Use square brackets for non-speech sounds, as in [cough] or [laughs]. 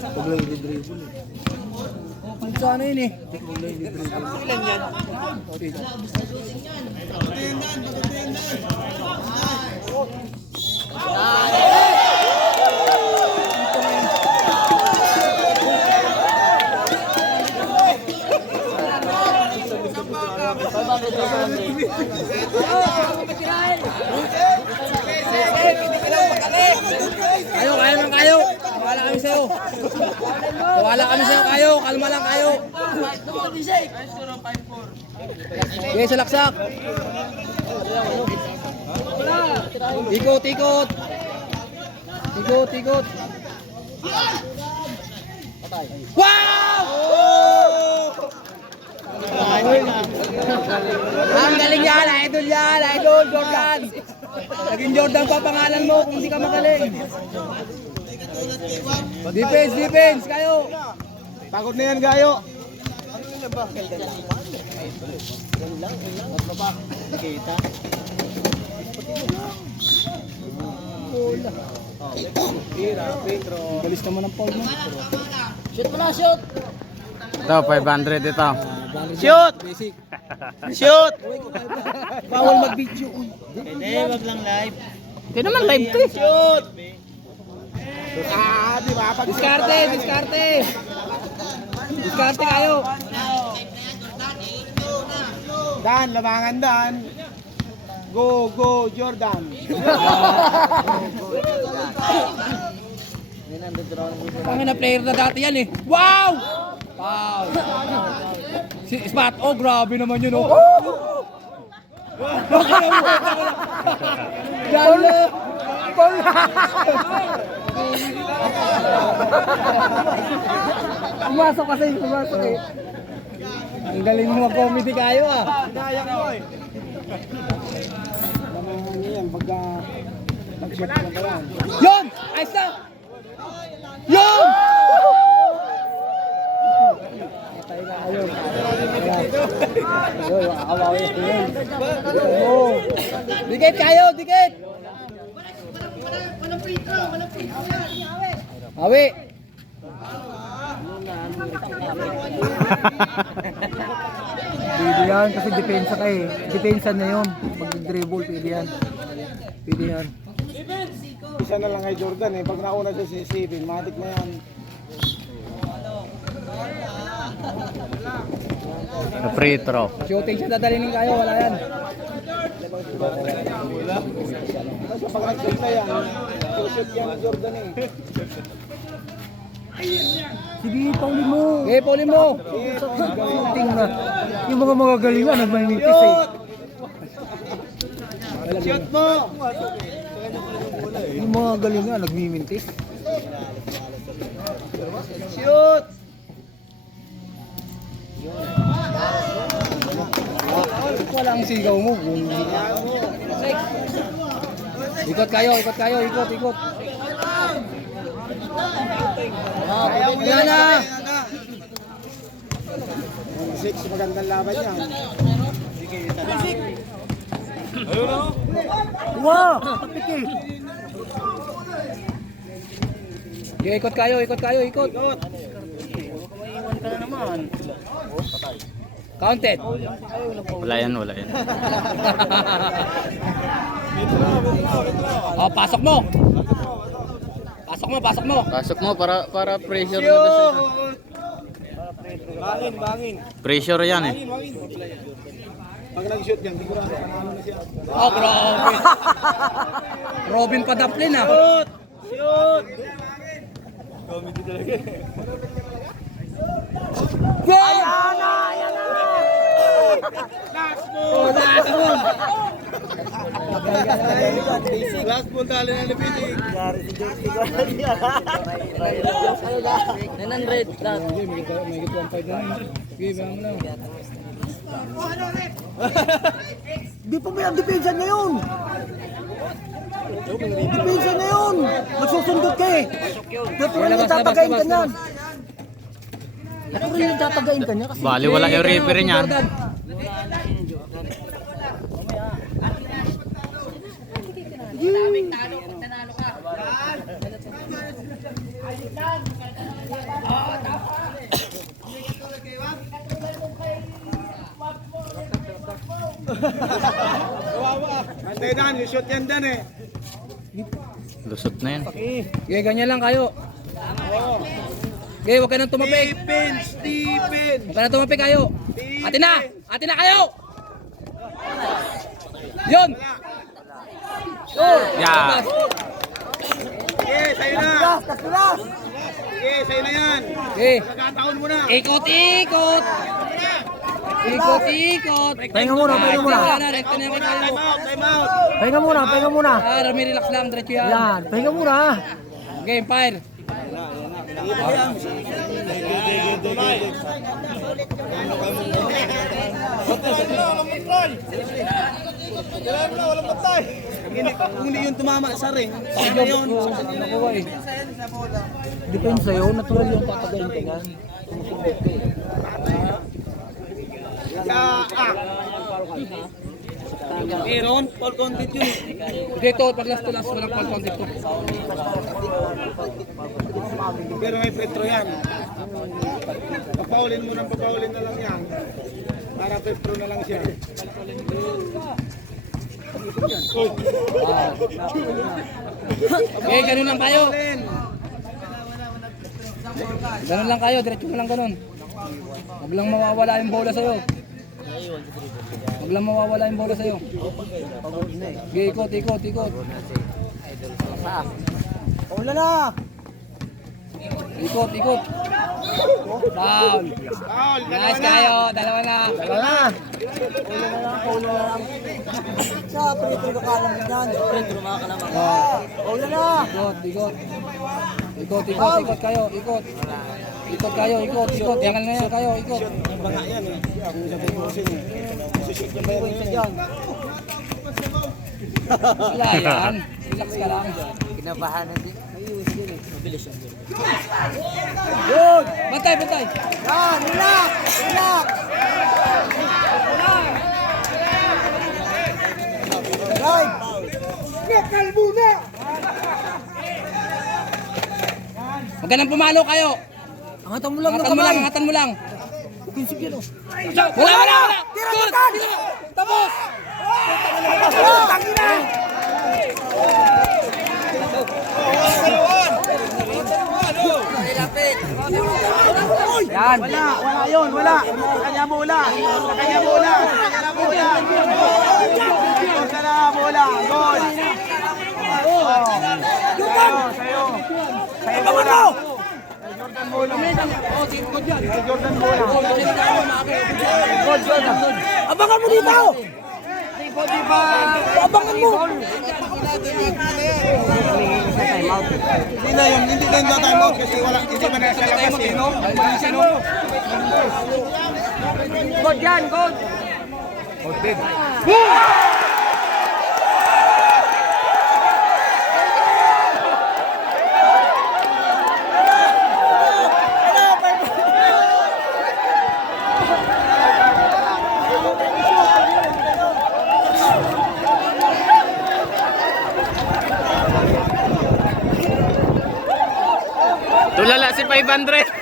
Huwag lang i-dribble eh. Sana yun eh. Huwag lang i-dribble. Ilan yan? Okay. Kayo, kayo lang kayo. Wala kami sa'yo. Wala kami sa'yo kayo. Kalma lang kayo. Okay, sa laksak. Ikot, ikot. Ikot, ikot. Wow! Ang galing yan, idol yan, idol, Jordan. Naging Jordan pa pangalan mo kung hindi ka magaling. Defense, defense, kayo. Pagod na yan, Gayo. Galis naman ang foul mo. Ito, 500 ito. Shoot! [laughs] Shoot! Bawal mag-video. Hindi, wag lang live. Hindi naman live to eh. Shoot! Ah, di ba? Pag Diskarte, diskarte. Diskarte kayo. Dan, labangan Dan. Go, go, Jordan. Pangin na player na dati yan eh. Wow! Wow! Si Spot, oh grabe naman yun oh. Dalo! Pumasok kasi, pumasok eh. Ang galing mo mag-comedy kayo ah. Kaya ko eh. Labangan niya yan, pagka nag-shoot na ba yan? Yun! Ayos na! Yun! Patay na kayo. Ayun, awawi. Oo. Dikit kayo! Awi! Pwede yan kasi depensa ka eh. Depensa na yun. Mag-dribble, pwede yan. Pwede yan. Isa na lang kay Jordan eh. Pag nauna siya si Steven, matik na yan. Free throw. Shooting siya dadalhin kayo, wala yan. Kasi pag nag-shoot na yan, shoot yan Jordan eh. Sige, paulin mo. Okay, paulin mo. Yung mga magagalingan, nagmanitis eh. Shoot mo! Yung mga galingan, nagmimintis. Shoot! Ang sigaw mo. Ikot kayo, ikot kayo, ikot, ikot. Yan na. Six, magandang laban yan. Wow! Tapik eh. Okay, ikot kayo, ikot kayo, ikot. Counted. Wala yan, wala yan. Oh, pasok mo. Pasok mo, pasok mo. Pasok mo para para pressure kasi. Bangin, bangin. Pressure yan eh. Pag nag-shoot yan, sigurado ano na siya. Oh, grabe. Robin Padaplin ah. Shoot! Shoot! Ayan na, ayan na. Last move! last one. Last ball dali na nabitig. Okay, may git may git 1.5 na yun. Okay, bang lang. Di pa may depensa na yun. Depensa na yun. Magsusundot ka eh. Labas, yung tatagayin labas, ka niyan. rin yung tatagayin ka niya kasi. Bali wala yung referee niyan. Jordan. Antay dan, yung shoot yan dan eh. Lusot na yan. Okay, ganyan lang kayo. Okay, huwag ka nang tumapik. Stephen, Stephen. Huwag ka nang tumapik kayo. Atin na! Atin na kayo! Yun! Yeah. Sige, sa'yo na. Sige, sa'yo na yan. Okay. Pagkataon mo na. Ikot, ikot! Ikot, ikot! Pahinga muna, pahinga muna. Rekta na, rekta na rekta Time out, time out. Pahinga muna, pahinga muna. Ah, Rami, relax lang, diretso yan. Yan, pahinga muna. Game, fire. Hindi, kung hindi yung tumama sa ring. Ano yun? Depende sa'yo, natural yung tatagayin ka yan. Sa ah. Meron, full content yun. Dito, pag last to last, walang fall contact ko. Pero may petro yan. Papaulin mo ng papaulin na lang yan. Petro na lang siya. Okay, ganun lang kayo. Paulin. Ganun lang kayo, diretso mo lang ganun. Huwag lang mawawala yung bola sa'yo. Huwag lang mawawala yung bola sa'yo. Okay, ikot, ikot, ikot. Wala na. Ikot, ikot. Down. Nice kayo, dalawa na. Wala na. Wala na lang, wala na lang. Sa pre-pre ka lang yan. Pre-pre ka lang. Wala na. Ikot, ikot. Ikot, ikot, ikot kayo, ikot. Ikot kayo, ikot, ikot. Yangal na yan kayo, ikot. Banga yan eh. Ako ko kasi eh. Sushoot niya ba yan? Yan. Wala yan. Relax ka lang. Kinabahan na din. Good. Bantay, bantay. Yan, relax. Relax. Drive. Huwag ka nang pumalo kayo. Angatan mo lang ng Angatan mo kamay. lang, angatan mo lang. Yan. Wala, wala, wala. Tira, takan. Tapos. Yan. Wala, wala yun, wala. Sa kanya bola. Sa kanya bola. Sa kanya bola. Sa kanya bola. Gol. Oh. Sa'yo, sa'yo. Sa'yo bola. Kay Jordan. Kay Jordan good. Abangan mo dito. Abangan mo. Hindi na yun, hindi na yun time out kasi wala, hindi pa nasa labas eh, no? Sino? Good yan, good. Tulala si 500.